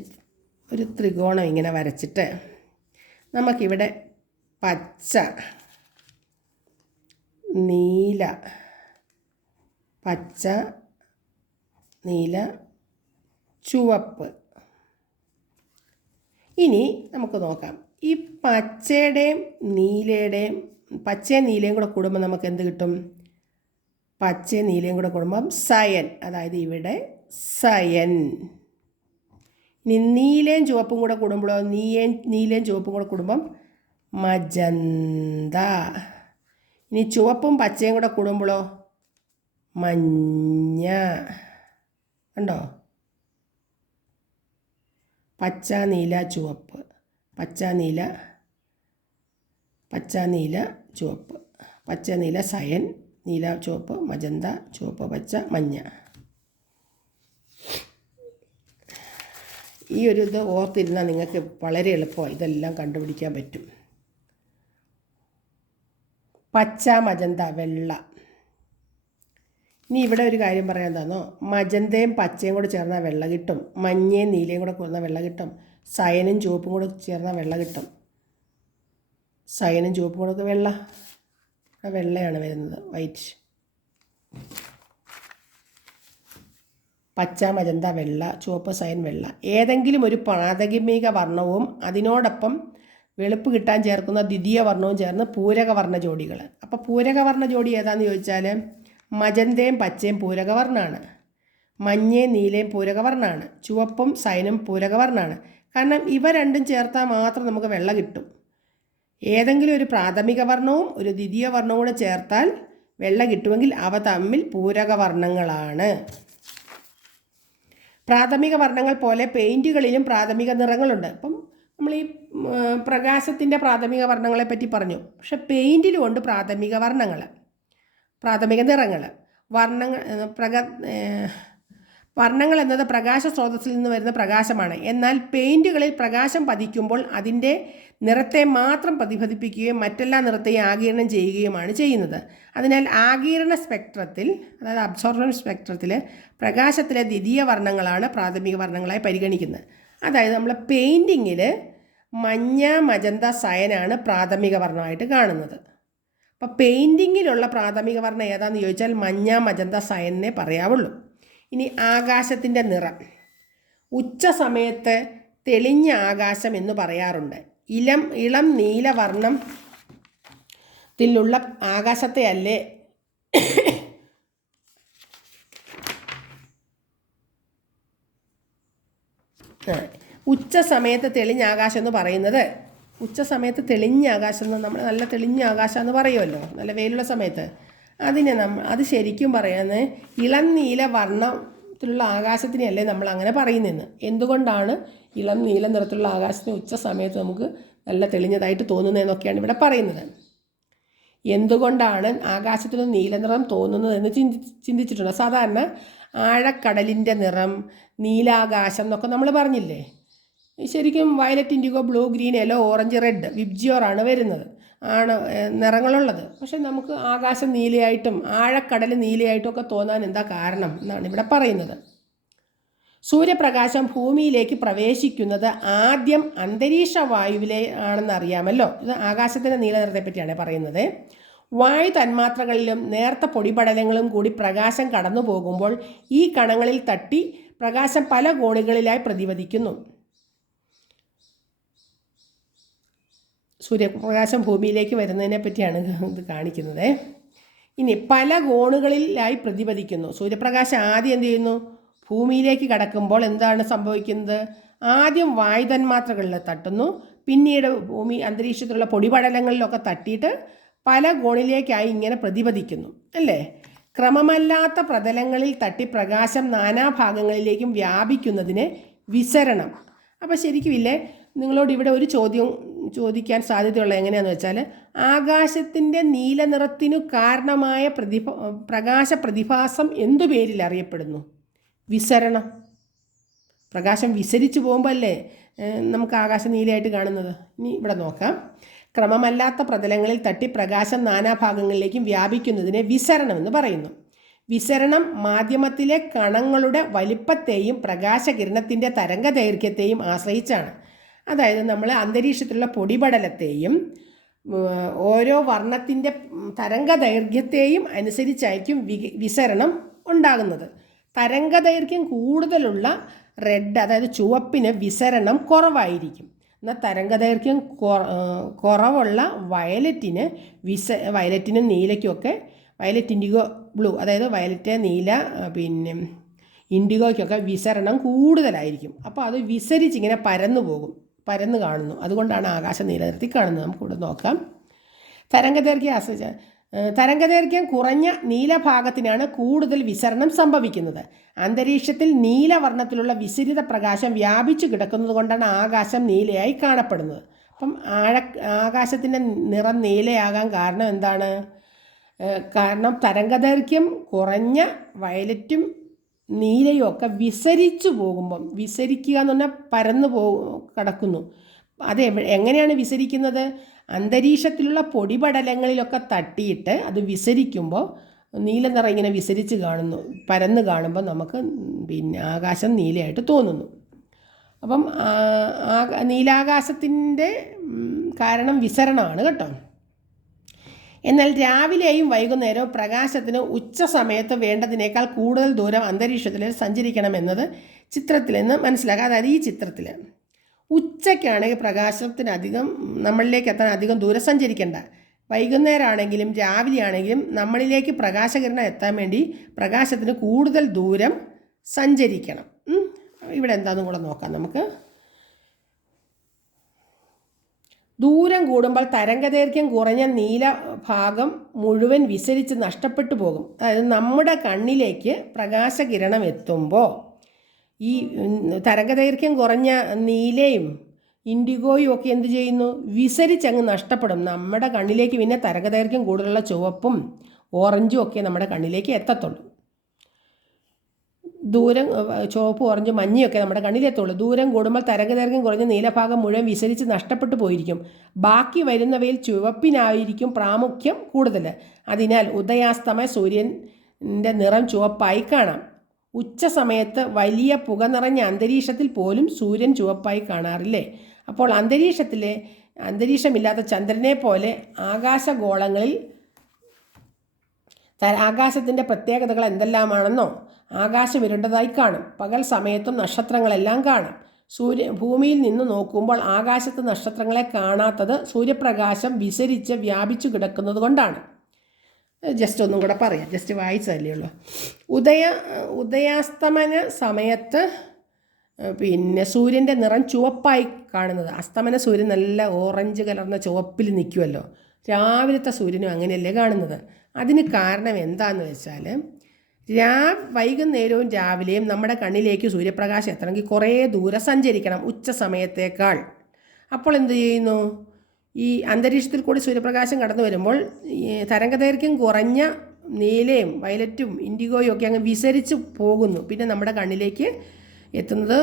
[SPEAKER 1] ഒരു ത്രികോണം ഇങ്ങനെ വരച്ചിട്ട് നമുക്കിവിടെ പച്ച നീല പച്ച നീല ചുവപ്പ്. ഇനി നമുക്ക് നോക്കാം. ഈ പച്ചയുടെയും നീലയുടെയും പച്ചയും നീലയും കൂടെ കൂടുമ്പോൾ നമുക്ക് എന്ത് കിട്ടും? പച്ചയും നീലയും കൂടെ കൂടുമ്പം സയൻ അതായത് ഇവിടെ സയൻ. ഇനി നീലയും ചുവപ്പും കൂടെ കൂടുമ്പോഴോ? നീയയും നീലയും ചുവപ്പും കൂടെ കൂടുമ്പം മജന്ത. ഇനി ചുവപ്പും പച്ചയും കൂടെ കൂടുമ്പോഴോ? മഞ്ഞ. കണ്ടോ? പച്ച നീല ചുവപ്പ്. പച്ച നീല. പച്ച നീല ചുവപ്പ്. പച്ച നീല സയൻ. നീല ചുവപ്പ് മജന്ത. ചുവപ്പ് പച്ച മഞ്ഞ. ഈ ഒരു ഇത് ഓർത്തിരുന്നാൽ നിങ്ങൾക്ക് വളരെ എളുപ്പമാണ് ഇതെല്ലാം കണ്ടുപിടിക്കാൻ പറ്റും. പച്ച മജന്ത വെള്ള. ഇനി ഇവിടെ ഒരു കാര്യം പറയാൻ തന്നോ മജന്തയും പച്ചയും കൂടെ ചേർന്നാൽ വെള്ള കിട്ടും. മഞ്ഞയും നീലയും കൂടെ കൊന്ന വെള്ള കിട്ടും. സയനും ചുവപ്പും കൂടെ ചേർന്നാൽ വെള്ള കിട്ടും. സയനും ചുവപ്പും കൂടെ വെള്ള. വെള്ളയാണ് വരുന്നത്. വൈറ്റ്. പച്ച മജന്ത വെള്ള ചുവപ്പ് സയൻ വെള്ള. ഏതെങ്കിലും ഒരു പ്രാഥമിക വർണവും അതിനോടൊപ്പം വെളുപ്പ് കിട്ടാൻ ചേർക്കുന്ന ദ്വിതീയ വർണവും ചേർന്ന് പൂരകവർണ ജോഡികൾ. അപ്പോൾ പൂരകവർണ ജോഡി ഏതാണെന്ന് ചോദിച്ചാൽ മജന്തയും പച്ചയും പൂരകവർണമാണ് മഞ്ഞയും നീലയും പൂരകവർണമാണ് ചുവപ്പും സൈനും പൂരകവർണമാണ് കാരണം ഇവ രണ്ടും ചേർത്താൽ മാത്രം നമുക്ക് വെള്ള കിട്ടും. ഏതെങ്കിലും ഒരു പ്രാഥമിക വർണവും ഒരു ദ്വിതീയ വർണവും കൂടെ ചേർത്താൽ വെള്ള കിട്ടുമെങ്കിൽ അവ തമ്മിൽ പൂരകവർണങ്ങളാണ്. പ്രാഥമിക വർണങ്ങൾ പോലെ പെയിന്റുകളിലും പ്രാഥമിക നിറങ്ങളുണ്ട്. അപ്പം നമ്മൾ ഈ പ്രകാശത്തിന്റെ പ്രാഥമിക വർണങ്ങളെ പറ്റി പറഞ്ഞു. പക്ഷെ പെയിന്റിലും ഉണ്ട് പ്രാഥമിക വർണങ്ങൾ പ്രാഥമിക നിറങ്ങൾ വർണങ്ങൾ പ്രക വർണങ്ങൾ എന്നത് പ്രകാശ സ്രോതസ്സിൽ നിന്ന് വരുന്ന പ്രകാശമാണ്. എന്നാൽ പെയിന്റുകളിൽ പ്രകാശം പതിക്കുമ്പോൾ അതിന്റെ നിറത്തെ മാത്രം പ്രതിഫലിപ്പിക്കുകയും മറ്റെല്ലാ നിറത്തെയും ആകിരണം ചെയ്യുകയുമാണ് ചെയ്യുന്നത്. അതിനാൽ ആകിരണ സ്പെക്ട്രത്തിൽ അതായത് അബ്സോർബൻ സ്പെക്ട്രത്തിൽ പ്രകാശത്തിലെ ദ്വിതീയ വർണങ്ങളാണ് പ്രാഥമിക വർണങ്ങളായി പരിഗണിക്കുന്നത്. അതായത് നമ്മൾ പെയിന്റിങ്ങിൽ മഞ്ഞ മജന്ത സയനാണ് പ്രാഥമിക വർണമായിട്ട് കാണുന്നത്. അപ്പോൾ പെയിന്റിങ്ങിലുള്ള പ്രാഥമിക വർണം ഏതാണെന്ന് ചോദിച്ചാൽ മഞ്ഞ മജന്ത സയനെ പറയാവുള്ളൂ. ഇനി ആകാശത്തിന്റെ നിറം. ഉച്ച സമയത്ത് തെളിഞ്ഞ ആകാശം എന്ന് പറയാറുണ്ട്. ഇളം ഇളം നീലവർണം ത്തിലുള്ള ആകാശത്തെ അല്ലേ ഉച്ച സമയത്ത് തെളിഞ്ഞ ആകാശം എന്ന് പറയുന്നത്. ഉച്ച സമയത്ത് തെളിഞ്ഞ ആകാശം എന്ന് നമ്മൾ നല്ല തെളിഞ്ഞ ആകാശം എന്ന് പറയുമല്ലോ. നല്ല വെയിലുള്ള സമയത്ത്. അതിനെ നമ്മൾ അത് ശരിക്കും പറയുന്നത് ഇളം നീല വർണത്തിലുള്ള ആകാശത്തിനെയല്ലേ നമ്മൾ അങ്ങനെ പറയുന്നതെന്ന്. എന്തുകൊണ്ടാണ് ഇളം നീല നിറത്തിലുള്ള ആകാശത്തിന് ഉച്ച സമയത്ത് നമുക്ക് നല്ല തെളിഞ്ഞതായിട്ട് തോന്നുന്നതെന്നൊക്കെയാണ് ഇവിടെ പറയുന്നത്. എന്തുകൊണ്ടാണ് ആകാശത്തിന് നീലനിറം തോന്നുന്നതെന്ന് ചിന്തി ചിന്തിച്ചിട്ടുണ്ട്. സാധാരണ ആഴക്കടലിന്റെ നിറം നീലാകാശം എന്നൊക്കെ നമ്മൾ പറഞ്ഞില്ലേ? ശരിക്കും violet indigo blue green yellow orange red വിബ്ജിയോറാണ് വരുന്നത്. ആണ് നിറങ്ങളുള്ളത്. പക്ഷെ നമുക്ക് ആകാശം നീലയായിട്ടും ആഴക്കടൽ നീലയായിട്ടും ഒക്കെ തോന്നാൻ എന്താ കാരണം എന്നാണ് ഇവിടെ പറയുന്നത്. സൂര്യപ്രകാശം ഭൂമിയിലേക്ക് പ്രവേശിക്കുന്നത് ആദ്യം അന്തരീക്ഷ വായുവിലെ ആണെന്ന് അറിയാമല്ലോ ഇത് ആകാശത്തിന്റെ നീലനിറത്തെ പറ്റിയാണ് പറയുന്നത്. വായു തന്മാത്രകളിലും നേർത്ത പൊടിപടലങ്ങളും കൂടി പ്രകാശം കടന്നു പോകുമ്പോൾ ഈ കണങ്ങളിൽ തട്ടി പ്രകാശം പല കോണുകളിലായി പ്രതിപദിക്കുന്നു സൂര്യപ്രകാശം ഭൂമിയിലേക്ക് വരുന്നതിനെ പറ്റിയാണ് ഇത് കാണിക്കുന്നത്. ഇനി പല കോണുകളിലായി പ്രതിപദിക്കുന്നു സൂര്യപ്രകാശം ആദ്യം എന്ത് ചെയ്യുന്നു? ഭൂമിയിലേക്ക് കടക്കുമ്പോൾ എന്താണ് സംഭവിക്കുന്നത്? ആദ്യം വായുതന്മാത്രകളിൽ തട്ടുന്നു. പിന്നീട് ഭൂമി അന്തരീക്ഷത്തിലുള്ള പൊടിപടലങ്ങളിലൊക്കെ തട്ടിയിട്ട് പല കോണിലേക്കായി ഇങ്ങനെ പ്രതിപദിക്കുന്നു അല്ലേ? ക്രമമല്ലാത്ത പ്രതലങ്ങളിൽ തട്ടി പ്രകാശം നാനാഭാഗങ്ങളിലേക്കും വ്യാപിക്കുന്നതിന് വിസരണം. അപ്പോൾ ശരിക്കും ഇല്ലേ? നിങ്ങളോട് ഇവിടെ ഒരു ചോദ്യം ചോദിക്കാൻ സാധ്യതയുള്ള എങ്ങനെയാണെന്ന് വെച്ചാൽ ആകാശത്തിന്റെ നീല നിറത്തിനു കാരണമായ പ്രതിഭ പ്രകാശ പ്രതിഭാസം എന്തു പേരിൽ അറിയപ്പെടുന്നു? വിസരണം. പ്രകാശം വിസരിച്ചു പോകുമ്പോൾ അല്ലേ നമുക്ക് ആകാശം നീലയായിട്ട് കാണുന്നത്? ഇനി ഇവിടെ നോക്കാം. ക്രമമല്ലാത്ത പ്രതലങ്ങളിൽ തട്ടി പ്രകാശം നാനാഭാഗങ്ങളിലേക്കും വ്യാപിക്കുന്നതിനെ വിസരണം എന്ന് പറയുന്നു. വിസരണം മാധ്യമത്തിലെ കണങ്ങളുടെ വലിപ്പത്തെയും പ്രകാശകിരണത്തിന്റെ തരംഗദൈർഘ്യത്തെയും ആശ്രയിച്ചാണ്. അതായത് നമ്മൾ അന്തരീക്ഷത്തിലുള്ള പൊടിപടലത്തെയും ഓരോ വർണത്തിന്റെ തരംഗ ദൈർഘ്യത്തെയും അനുസരിച്ചായിരിക്കും വി വിസരണം ഉണ്ടാകുന്നത്. തരംഗ ദൈർഘ്യം കൂടുതലുള്ള റെഡ് അതായത് ചുവപ്പിന് വിസരണം കുറവായിരിക്കും. എന്നാൽ തരംഗദൈർഘ്യം ദൈർഘ്യം കുറവുള്ള വയലറ്റിന് വിസ വയലറ്റിനും നീലയ്ക്കുമൊക്കെ വയലറ്റ് ഇൻഡിഗോ ബ്ലൂ അതായത് വയലറ്റ് നീല പിന്നെ ഇൻഡിഗോയ്ക്കൊക്കെ വിസരണം കൂടുതലായിരിക്കും. അപ്പോൾ അത് വിസരിച്ചിങ്ങനെ പരന്നു പോകും പരന്ന് കാണുന്നു. അതുകൊണ്ടാണ് ആകാശം നീലനിർത്തി കാണുന്നത്. നമുക്കിവിടെ നോക്കാം. തരംഗദൈർഘ്യം ആശ്രയിച്ച തരംഗദൈർഘ്യം കുറഞ്ഞ നീലഭാഗത്തിനാണ് കൂടുതൽ വിസരണം സംഭവിക്കുന്നത്. അന്തരീക്ഷത്തിൽ നീലവർണത്തിലുള്ള വിസരിത പ്രകാശം വ്യാപിച്ചു കിടക്കുന്നത് കൊണ്ടാണ് ആകാശം നീലയായി കാണപ്പെടുന്നത്. അപ്പം ആഴ ആകാശത്തിന്റെ നിറം നീലയാകാൻ കാരണം എന്താണ്? കാരണം തരംഗദൈർഘ്യം കുറഞ്ഞ വയലറ്റും നീലയും ഒക്കെ വിസരിച്ചു പോകുമ്പം വിസരിക്കുക എന്ന് പറഞ്ഞാൽ പരന്നു പോ കിടക്കുന്നു. അത് എങ്ങനെയാണ് വിസരിക്കുന്നത്? അന്തരീക്ഷത്തിലുള്ള പൊടിപടലങ്ങളിലൊക്കെ തട്ടിയിട്ട് അത് വിസരിക്കുമ്പോൾ നീല നിറം ഇങ്ങനെ വിസരിച്ച് കാണുന്നു പരന്ന് കാണുമ്പോൾ നമുക്ക് പിന്നെ ആകാശം നീലയായിട്ട് തോന്നുന്നു. അപ്പം നീലാകാശത്തിന്റെ കാരണം വിസരണമാണ് കേട്ടോ. എന്നാൽ രാവിലെയും വൈകുന്നേരവും പ്രകാശത്തിന് ഉച്ച സമയത്ത് വേണ്ടതിനേക്കാൾ കൂടുതൽ ദൂരം അന്തരീക്ഷത്തിൽ സഞ്ചരിക്കണമെന്നത് ചിത്രത്തിൽ നിന്ന് മനസ്സിലാക്കുക അതായത് ഈ ചിത്രത്തിൽ ഉച്ചയ്ക്കാണെങ്കിൽ പ്രകാശത്തിനധികം നമ്മളിലേക്ക് എത്താൻ അധികം ദൂരം സഞ്ചരിക്കേണ്ട. വൈകുന്നേരമാണെങ്കിലും രാവിലെ ആണെങ്കിലും നമ്മളിലേക്ക് പ്രകാശകിരണം എത്താൻ വേണ്ടി പ്രകാശത്തിന് കൂടുതൽ ദൂരം സഞ്ചരിക്കണം. ഇവിടെ എന്താണെന്നും കൂടെ നോക്കാം നമുക്ക്. ദൂരം കൂടുമ്പോൾ തരംഗദൈർഘ്യം കുറഞ്ഞ നീല ഭാഗം മുഴുവൻ വിസരിച്ച് നഷ്ടപ്പെട്ടു പോകും. അതായത് നമ്മുടെ കണ്ണിലേക്ക് പ്രകാശകിരണം എത്തുമ്പോൾ ഈ തരംഗദൈർഘ്യം കുറഞ്ഞ നീലയും ഇൻഡിഗോയും ഒക്കെ എന്ത് ചെയ്യുന്നു? വിസരിച്ചങ്ങ് നഷ്ടപ്പെടും. നമ്മുടെ കണ്ണിലേക്ക് പിന്നെ തരംഗദൈർഘ്യം കൂടുതലുള്ള ചുവപ്പും ഓറഞ്ചും ഒക്കെ നമ്മുടെ കണ്ണിലേക്ക് എത്തത്തുള്ളൂ. ദൂരം ചുവപ്പ് ഓറഞ്ച് മഞ്ഞയൊക്കെ നമ്മുടെ കണ്ണിലെത്തുള്ളൂ. ദൂരം കൂടുമ്പോൾ തരംഗദൈർഘ്യം കുറഞ്ഞ് നീലഭാഗം മുഴുവൻ വിസരിച്ച് നഷ്ടപ്പെട്ടു പോയിരിക്കും. ബാക്കി വരുന്നവയിൽ ചുവപ്പിനായിരിക്കും പ്രാമുഖ്യം കൂടുതൽ. അതിനാൽ ഉദയാസ്തമയ സൂര്യന്റെ നിറം ചുവപ്പായി കാണാം. ഉച്ച സമയത്ത് വലിയ പുക നിറഞ്ഞ അന്തരീക്ഷത്തിൽ പോലും സൂര്യൻ ചുവപ്പായി കാണാറില്ലേ? അപ്പോൾ അന്തരീക്ഷത്തിലെ അന്തരീക്ഷമില്ലാത്ത ചന്ദ്രനെ പോലെ ആകാശഗോളങ്ങളിൽ ആകാശത്തിന്റെ പ്രത്യേകതകൾ എന്തെല്ലാമാണെന്നോ ആകാശം ഇരുണ്ടതായി കാണും. പകൽ സമയത്തും നക്ഷത്രങ്ങളെല്ലാം കാണാം. സൂര്യ ഭൂമിയിൽ നിന്ന് നോക്കുമ്പോൾ ആകാശത്ത് നക്ഷത്രങ്ങളെ കാണാത്തത് സൂര്യപ്രകാശം വിസരിച്ച് വ്യാപിച്ചു കിടക്കുന്നത് കൊണ്ടാണ്. ജസ്റ്റ് ഒന്നും കൂടെ പറയാം. ജസ്റ്റ് വായിച്ചതല്ലേ ഉള്ളൂ. ഉദയ ഉദയാസ്തമന സമയത്ത് പിന്നെ സൂര്യന്റെ നിറം ചുവപ്പായി കാണുന്നത്. അസ്തമന സൂര്യൻ നല്ല ഓറഞ്ച് കലർന്ന ചുവപ്പിൽ നിൽക്കുമല്ലോ രാവിലത്തെ സൂര്യനും അങ്ങനെയല്ലേ കാണുന്നത്. അതിന് കാരണം എന്താണെന്ന് വെച്ചാൽ രാ വൈകുന്നേരവും രാവിലെയും നമ്മുടെ കണ്ണിലേക്ക് സൂര്യപ്രകാശം എത്തണമെങ്കിൽ കുറേ ദൂരം സഞ്ചരിക്കണം ഉച്ച സമയത്തേക്കാൾ. അപ്പോൾ എന്ത് ചെയ്യുന്നു? ഈ അന്തരീക്ഷത്തിൽ കൂടി സൂര്യപ്രകാശം കടന്നു വരുമ്പോൾ തരംഗദൈർഘ്യം കുറഞ്ഞ നീലയും വയലറ്റും ഇൻഡിഗോയും ഒക്കെ അങ്ങ് വിസരിച്ച് പോകുന്നു. പിന്നെ നമ്മുടെ കണ്ണിലേക്ക് എത്തുന്നത്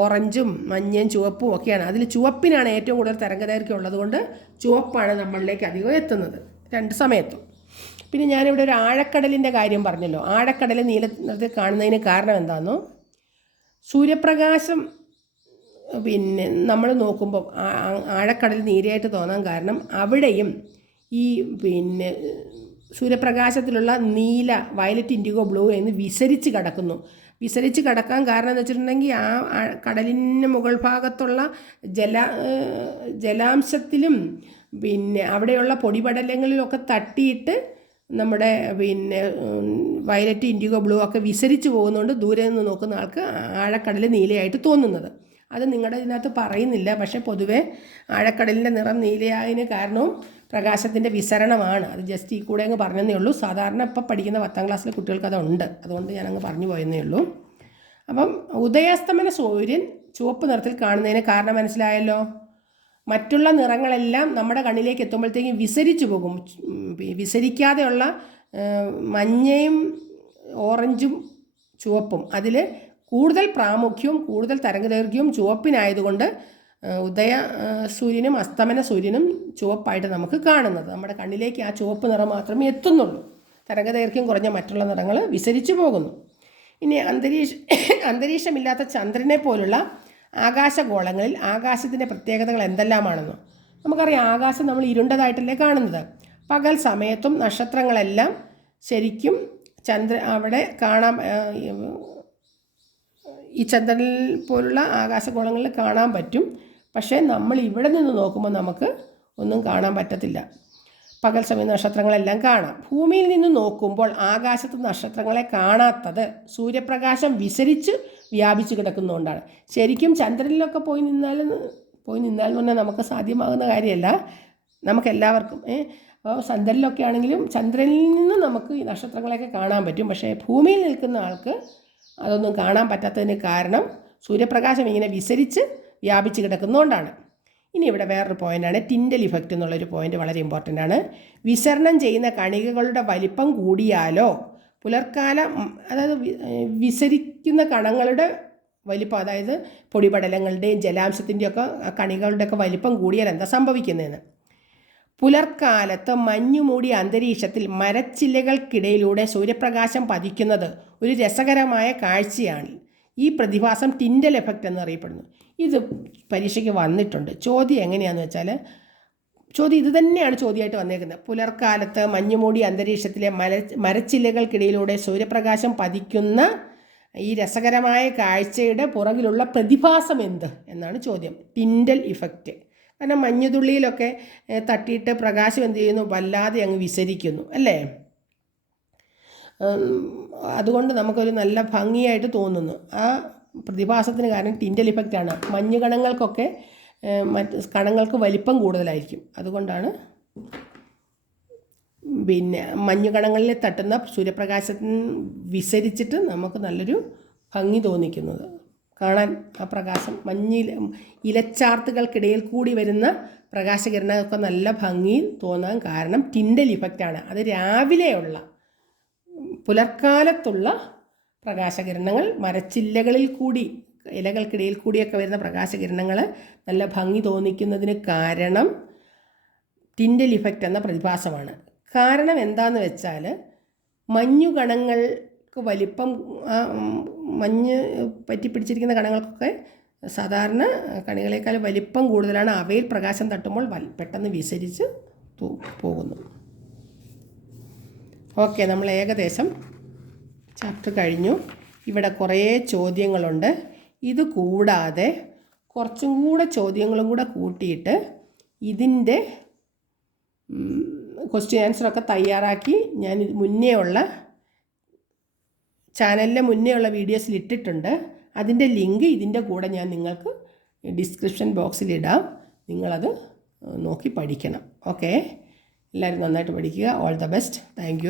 [SPEAKER 1] ഓറഞ്ചും മഞ്ഞയും ചുവപ്പും ഒക്കെയാണ്. അതിൽ ചുവപ്പിനാണ് ഏറ്റവും കൂടുതൽ തരംഗദൈർഘ്യം ഉള്ളതുകൊണ്ട് ചുവപ്പാണ് നമ്മളിലേക്ക് അധികം എത്തുന്നത്. രണ്ട് സമയത്തും. പിന്നെ ഞാനിവിടെ ഒരു ആഴക്കടലിന്റെ കാര്യം പറഞ്ഞല്ലോ. ആഴക്കടൽ നീല നിറത്തിൽ കാണുന്നതിന് കാരണം എന്താണെന്നോ സൂര്യപ്രകാശം പിന്നെ നമ്മൾ നോക്കുമ്പോൾ ആഴക്കടൽ നീരയായിട്ട് തോന്നാൻ കാരണം അവിടെയും ഈ പിന്നെ സൂര്യപ്രകാശത്തിലുള്ള നീല വയലറ്റ് ഇൻഡിഗോ ബ്ലൂ എന്ന് വിസരിച്ച് കിടക്കുന്നു. വിസരിച്ച് കിടക്കാൻ കാരണം എന്ന് വെച്ചിട്ടുണ്ടെങ്കിൽ ആ- കടലിന് മുകൾ ഭാഗത്തുള്ള ജല ജലാംശത്തിലും പിന്നെ അവിടെയുള്ള പൊടിപടലങ്ങളിലൊക്കെ തട്ടിയിട്ട് നമ്മുടെ പിന്നെ വയലറ്റ് ഇൻഡിഗോ ബ്ലൂ ഒക്കെ വിസരിച്ച് പോകുന്നതുകൊണ്ട് ദൂരെ നിന്ന് നോക്കുന്ന ആൾക്ക് ആഴക്കടൽ നീലയായിട്ട് തോന്നുന്നത്. അത് നിങ്ങളുടെ ഇതിനകത്ത് പറയുന്നില്ല. പക്ഷേ പൊതുവേ ആഴക്കടലിന്റെ നിറം നീലയായതിന് കാരണവും പ്രകാശത്തിന്റെ വിസരണമാണ്. അത് ജസ്റ്റ് ഈ കൂടെ അങ്ങ് പറഞ്ഞതേ ഉള്ളൂ. സാധാരണ ഇപ്പോൾ പഠിക്കുന്ന പത്താം ക്ലാസ്സിലെ കുട്ടികൾക്ക് അതുണ്ട്. അതുകൊണ്ട് ഞാനങ്ങ് പറഞ്ഞു പോയെന്നേ ഉള്ളൂ. അപ്പം ഉദയാസ്തമന സൂര്യൻ ചുവപ്പ് നിറത്തിൽ കാണുന്നതിന് കാരണം മനസ്സിലായല്ലോ? മറ്റുള്ള നിറങ്ങളെല്ലാം നമ്മുടെ കണ്ണിലേക്ക് എത്തുമ്പോഴത്തേക്കും വിസരിച്ചു പോകും. വിസരിക്കാതെയുള്ള മഞ്ഞയും ഓറഞ്ചും ചുവപ്പും. അതിൽ കൂടുതൽ പ്രാമുഖ്യവും കൂടുതൽ തരംഗദൈർഘ്യവും ചുവപ്പിനായതുകൊണ്ട് ഉദയ സൂര്യനും അസ്തമന സൂര്യനും ചുവപ്പായിട്ട് നമുക്ക് കാണുന്നത്. നമ്മുടെ കണ്ണിലേക്ക് ആ ചുവപ്പ് നിറം മാത്രമേ എത്തുന്നുള്ളൂ. തരംഗദൈർഘ്യം കുറഞ്ഞ മറ്റുള്ള നിറങ്ങൾ വിസരിച്ചു പോകുന്നു. ഇനി അന്തരീക്ഷ അന്തരീക്ഷമില്ലാത്ത ചന്ദ്രനെ പോലുള്ള ആകാശഗോളങ്ങളിൽ ആകാശത്തിന്റെ പ്രത്യേകതകൾ എന്തെല്ലാമാണെന്നോ. നമുക്കറിയാം ആകാശം നമ്മൾ ഇരുണ്ടതായിട്ടല്ലേ കാണുന്നത്. പകൽ സമയത്തും നക്ഷത്രങ്ങളെല്ലാം ശരിക്കും ചന്ദ്ര അവിടെ കാണാൻ ഈ ചന്ദ്രനിൽ പോലുള്ള ആകാശഗോളങ്ങളിൽ കാണാൻ പറ്റും. പക്ഷേ നമ്മൾ ഇവിടെ നിന്ന് നോക്കുമ്പോൾ നമുക്ക് ഒന്നും കാണാൻ പറ്റത്തില്ല. പകൽ സമയം നക്ഷത്രങ്ങളെല്ലാം കാണാം. ഭൂമിയിൽ നിന്ന് നോക്കുമ്പോൾ ആകാശത്ത് നക്ഷത്രങ്ങളെ കാണാത്തത് സൂര്യപ്രകാശം വിസരിച്ച് വ്യാപിച്ച് കിടക്കുന്നതുകൊണ്ടാണ് ശരിക്കും ചന്ദ്രനിലൊക്കെ പോയി നിന്നാൽ പോയി നിന്നാൽ എന്ന് പറഞ്ഞാൽ നമുക്ക് സാധ്യമാകുന്ന കാര്യമല്ല. നമുക്കെല്ലാവർക്കും അപ്പോൾ ചന്ദ്രനിലൊക്കെ ആണെങ്കിലും ചന്ദ്രനിൽ നിന്ന് നമുക്ക് ഈ നക്ഷത്രങ്ങളെയൊക്കെ കാണാൻ പറ്റും. പക്ഷേ ഭൂമിയിൽ നിൽക്കുന്ന ആൾക്ക് അതൊന്നും കാണാൻ പറ്റാത്തതിന് കാരണം സൂര്യപ്രകാശം ഇങ്ങനെ വിസരിച്ച് വ്യാപിച്ച് കിടക്കുന്നതുകൊണ്ടാണ് ഇനി ഇവിടെ വേറൊരു പോയിന്റാണ് ടിൻഡൽ ഇഫക്റ്റ് എന്നുള്ളൊരു പോയിന്റ് വളരെ ഇമ്പോർട്ടന്റ് ആണ്. വിസരണം ചെയ്യുന്ന കണികകളുടെ വലിപ്പം കൂടിയാലോ? പുലർക്കാല അതായത് വിസരിക്കുന്ന കണങ്ങളുടെ വലിപ്പം അതായത് പൊടിപടലങ്ങളുടെയും ജലാംശത്തിന്റെയൊക്കെ കണികളുടെയൊക്കെ വലിപ്പം കൂടിയാൽ എന്താ സംഭവിക്കുന്നതെന്ന്? പുലർക്കാലത്ത് മഞ്ഞുമൂടിയ അന്തരീക്ഷത്തിൽ മരച്ചില്ലകൾക്കിടയിലൂടെ സൂര്യപ്രകാശം പതിക്കുന്നത് ഒരു രസകരമായ കാഴ്ചയാണ്. ഈ പ്രതിഭാസം ടിൻഡൽ എഫക്റ്റ് എന്നറിയപ്പെടുന്നു. ഇത് പരീക്ഷയ്ക്ക് വന്നിട്ടുണ്ട്. ചോദ്യം എങ്ങനെയാണെന്ന് വെച്ചാൽ ചോദ്യം ഇത് തന്നെയാണ് ചോദ്യമായിട്ട് വന്നേക്കുന്നത്. പുലർക്കാലത്ത് മഞ്ഞുമൂടി അന്തരീക്ഷത്തിലെ മര മരച്ചില്ലകൾക്കിടയിലൂടെ സൂര്യപ്രകാശം പതിക്കുന്ന ഈ രസകരമായ കാഴ്ചയുടെ പുറകിലുള്ള പ്രതിഭാസം എന്ത് എന്നാണ് ചോദ്യം. Tyndall effect. കാരണം മഞ്ഞുതുള്ളിയിലൊക്കെ തട്ടിയിട്ട് പ്രകാശം എന്ത് ചെയ്യുന്നു? വല്ലാതെ അങ്ങ് വിസരിക്കുന്നു അല്ലേ? അതുകൊണ്ട് നമുക്കൊരു നല്ല ഭംഗിയായിട്ട് തോന്നുന്നു. ആ പ്രതിഭാസത്തിന് കാരണം ടിൻഡൽ ഇഫക്റ്റാണ്. മഞ്ഞ് കണങ്ങൾക്കൊക്കെ ഏഹ്, മറ്റ് കണങ്ങൾക്ക് വലിപ്പം കൂടുതലായിരിക്കും. അതുകൊണ്ടാണ് പിന്നെ മഞ്ഞ് കണങ്ങളിൽ തട്ടുന്ന സൂര്യപ്രകാശത്തിന് വിസരിച്ചിട്ട് നമുക്ക് നല്ലൊരു ഭംഗി തോന്നിക്കുന്നത്. കാണാൻ ആ പ്രകാശം മഞ്ഞിൽ ഇലച്ചാർത്തുകൾക്കിടയിൽ കൂടി വരുന്ന പ്രകാശകിരണമൊക്കെ നല്ല ഭംഗി തോന്നാൻ കാരണം ടിൻഡൽ ഇഫക്റ്റാണ്. അത് രാവിലെയുള്ള പുലർക്കാലത്തുള്ള പ്രകാശകിരണങ്ങൾ മരച്ചില്ലകളിൽ കൂടി ഇലകൾക്കിടയിൽ കൂടിയൊക്കെ വരുന്ന പ്രകാശകിരണങ്ങൾ നല്ല ഭംഗി തോന്നിക്കുന്നതിന് കാരണം ടിൻഡൽ ഇഫക്റ്റ് എന്ന പ്രതിഭാസമാണ്. കാരണം എന്താണെന്ന് വെച്ചാൽ മഞ്ഞുകണങ്ങൾക്ക് വലിപ്പം മഞ്ഞ് പറ്റിപ്പിടിച്ചിരിക്കുന്ന കണങ്ങൾക്കൊക്കെ സാധാരണ കണികളേക്കാൾ വലിപ്പം കൂടുതലാണ്. അവയിൽ പ്രകാശം തട്ടുമ്പോൾ പെട്ടെന്ന് വിസരിച്ച് പോകുന്നു. ഓക്കെ നമ്മൾ ഏകദേശം ചാപ്റ്റർ കഴിഞ്ഞു. ഇവിടെ കുറേ ചോദ്യങ്ങളുണ്ട്. ഇത് കൂടാതെ കുറച്ചും കൂടെ ചോദ്യങ്ങളും കൂടെ കൂട്ടിയിട്ട് ഇതിന്റെ ക്വസ്റ്റ്യൻ ആൻസറൊക്കെ തയ്യാറാക്കി ഞാൻ മുന്നേ ഉള്ള ചാനലിലെ മുന്നേ ഉള്ള വീഡിയോസിൽ ഇട്ടിട്ടുണ്ട്. അതിന്റെ ലിങ്ക് ഇതിന്റെ കൂടെ ഞാൻ നിങ്ങൾക്ക് ഡിസ്ക്രിപ്ഷൻ ബോക്സിൽ ഇടാം. നിങ്ങളത് നോക്കി പഠിക്കണം. ഓക്കെ എല്ലാവരും നന്നായിട്ട് പഠിക്കുക. All the best thank